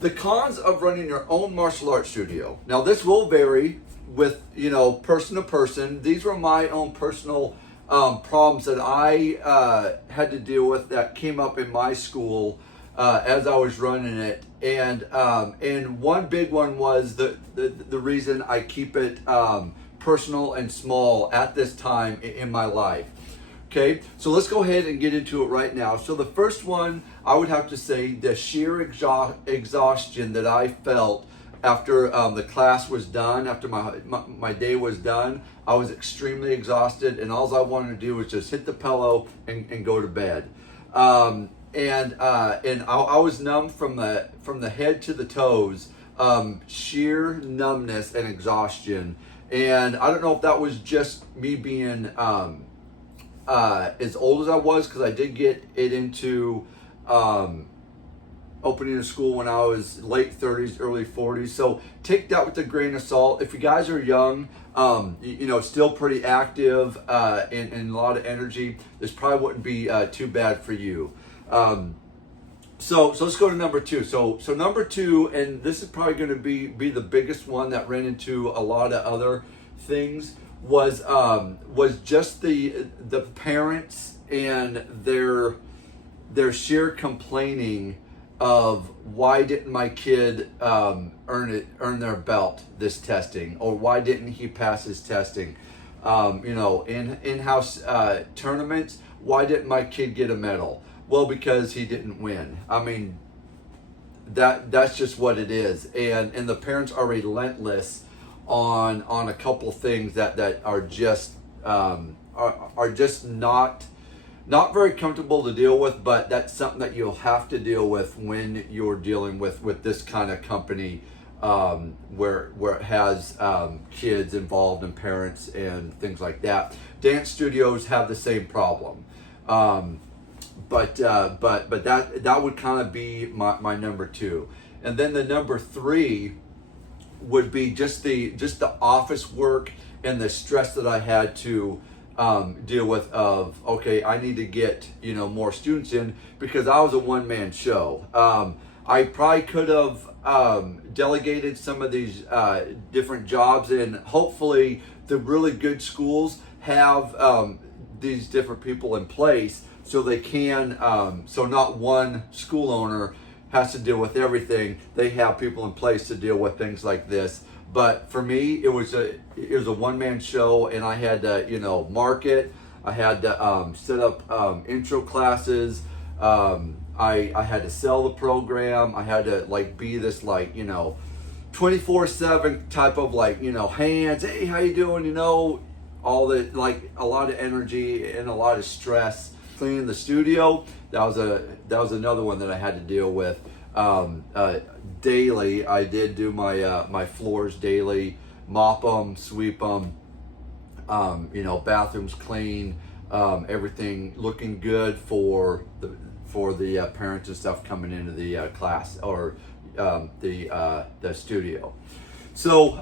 The cons of running your own martial arts studio. Now this will vary with, person to person. These were my own personal problems that I had to deal with that came up in my school as I was running it. And one big one was the reason I keep it personal and small at this time in my life. Okay, so let's go ahead and get into it right now. So the first one, I would have to say the sheer exhaustion that I felt after the class was done, after my day was done. I was extremely exhausted, and all I wanted to do was just hit the pillow and go to bed. And I was numb from the head to the toes, sheer numbness and exhaustion. And I don't know if that was just me being as old as I was, because I did get it into opening a school when I was late 30s, early 40s. So take that with a grain of salt. If you guys are young, still pretty active and a lot of energy, this probably wouldn't be too bad for you. So let's go to number two. So number two, and this is probably going to be the biggest one that ran into a lot of other things, was just the parents and their sheer complaining of why didn't my kid earn their belt this testing, or why didn't he pass his testing, in-house tournaments, why didn't my kid get a medal? Well, because he didn't win. I mean, that's just what it is, and the parents are relentless on a couple things that are just are just not very comfortable to deal with, but that's something that you'll have to deal with when you're dealing with this kind of company, where it has kids involved and parents and things like that. Dance studios have the same problem, but that would kind of be my number two. And then the number three would be just the office work and the stress that I had to deal with of, okay, I need to get more students in, because I was a one-man show. I probably could have delegated some of these different jobs, and hopefully the really good schools have these different people in place, so they can so not one school owner has to deal with everything. They have people in place to deal with things like this. But for me, it was a one-man show, and I had to market. I had to set up intro classes. I had to sell the program. I had to be this 24/7 type of hands. Hey, how you doing? All the a lot of energy and a lot of stress. Cleaning the studio, that was another one that I had to deal with daily. I did do my floors daily, mop them, sweep them, bathrooms clean, everything looking good for the parents and stuff coming into the class or the studio. So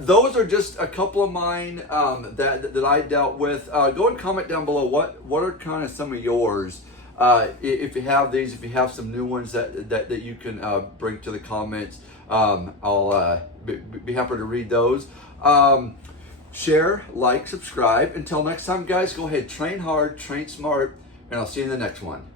those are just a couple of mine that I dealt with. Go and comment down below what are kind of some of yours. If you have these, if you have some new ones that you can bring to the comments, I'll be happy to read those. Share, like, subscribe. Until next time, guys, go ahead, train hard, train smart, and I'll see you in the next one.